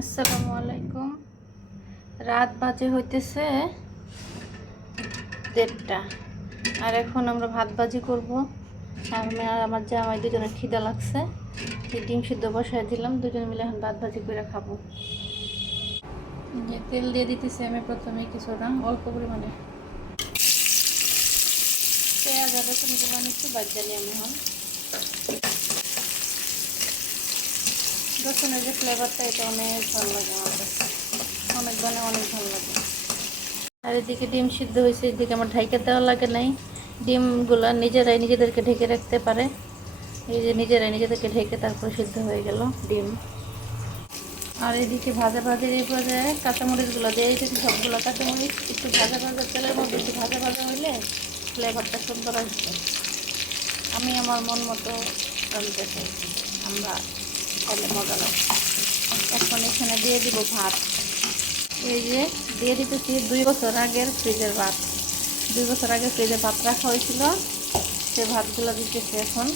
আসসালামু আলাইকুম। রাত বাজে হইতেছে দেড়টা। আর এখন আমরা ভাত ভাজি করব। আমি আর আমার জামাই দুজনের খিদা লাগছে। ডিম সিদ্ধ বসায় দিলাম, দুজন মিলে এখন ভাত ভাজি করে খাব। তেল দিয়ে দিতেছি আমি প্রথমে কিছুটা, অল্প পরিমাণে। পেঁয়াজ আর একটু বাদ জানি আমি এখন। রসুনের যে ফ্লেভারটা এটা অনেক ভালো লাগে আমার কাছে। অনেক মানে অনেক ভালো লাগে। আর এদিকে ডিম সিদ্ধ হয়েছে, এদিকে আমার ঢাইকে দেওয়া লাগে নাই। ডিমগুলো নিজেরাই নিজেদেরকে ঢেকে রাখতে পারে। এই যে নিজেরাই নিজেদেরকে ঢেকে তারপর সিদ্ধ হয়ে গেল ডিম। আর এদিকে ভাজা ভাজা এই পর্যায়ে কাঁচামরিচগুলো দিয়ে দিয়েছি সবগুলো কাঁচামরিচ, একটু ভাজা ভাজা তেলের মধ্যে একটু ভাজা ভাজা হইলে ফ্লেভারটা সুন্দর আসবে। আমি আমার মন মতো চাই আমরা তাহলে মজা এখন এখানে দিয়ে দিব ভাত। এই যে দিয়ে দিতেছি দুই বছর আগের ফ্রিজের ভাত। দুই বছর আগে ফ্রিজে ভাত রাখা হয়েছিল। সে ভাতগুলো দিতেছি এখন।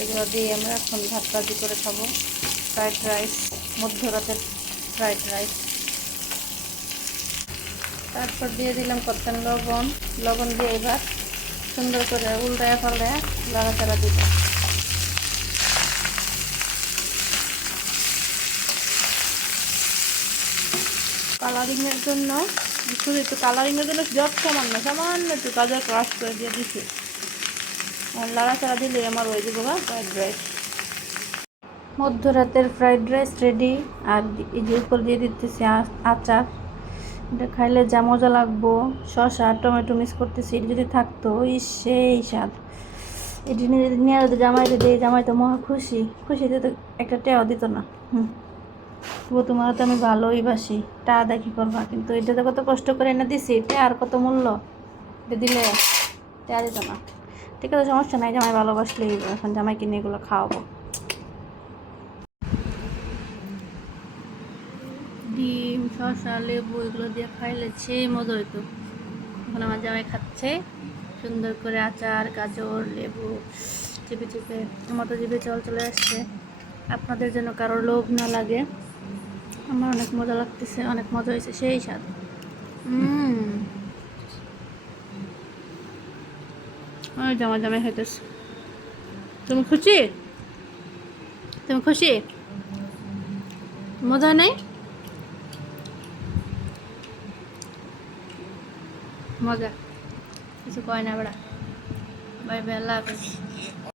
এগুলো দিয়ে আমরা এখন ভাত ভাজি করে খাব। ফ্রাইড রাইস, মধ্যরাতের ফ্রাইড রাইস। তারপর দিয়ে দিলাম কত্তান লবণ। লবণ দিয়ে এবার সুন্দর করে উল্টায় পাল্টায় লড়াচাড়া দিতাম কালারিংয়ের জন্য। শুধু একটু কালারিংয়ের জন্য যত সামান্য সামান্য একটু গাজর ক্রাশ করে দিয়ে দিচ্ছি আর লাড়াচাড়া দিলে আমার ওই দিব ফ্রাইড রাইস মধ্যরাতের ফ্রাইড রাইস রেডি আর এই যে উপর দিয়ে দিতেছি আচার। এটা খাইলে যা মজা লাগবো। শসা টমেটো মিক্স করতেছি, এটা যদি থাকতো ওই সেই স্বাদ। এটি নিয়ে নিয়ে যদি জামাইতে দিয়ে জামাই তো মহা খুশি। খুশিতে তো একটা টেও দিত না। হুম। তবু তোমার তো আমি ভালোই বাসি। টা দেখি করবা। কিন্তু এটা তো কত কষ্ট করে এনে দিছি এটা আর কত মূল্য? এটা দিলে টা দিত না। ঠিক আছে, সমস্যা নাই, জামাই ভালোবাসলেই হইবো। এখন জামাই কিনে এগুলো খাওয়াবো। ডিম, শসা, লেবু, এগুলো দিয়ে খাইলে সেই মজা হইতো। এখন আমার জামাই খাচ্ছে, সুন্দর করে আচার, গাজর, লেবু চিপে চিপে আমার তো জিভে জল চলে আসছে। আপনাদের যেন কারোর লোভ না লাগে। আমার অনেক মজা লাগতেছে, অনেক মজা হয়েছে, সেই স্বাদ। উম। জামা জামাই হইতেছে। তুমি খুশি? তুমি খুশি? মজা নেই? মজা। কিছু কয় না বেড়া। বাই বাই, আল্লাহ হাফেজ।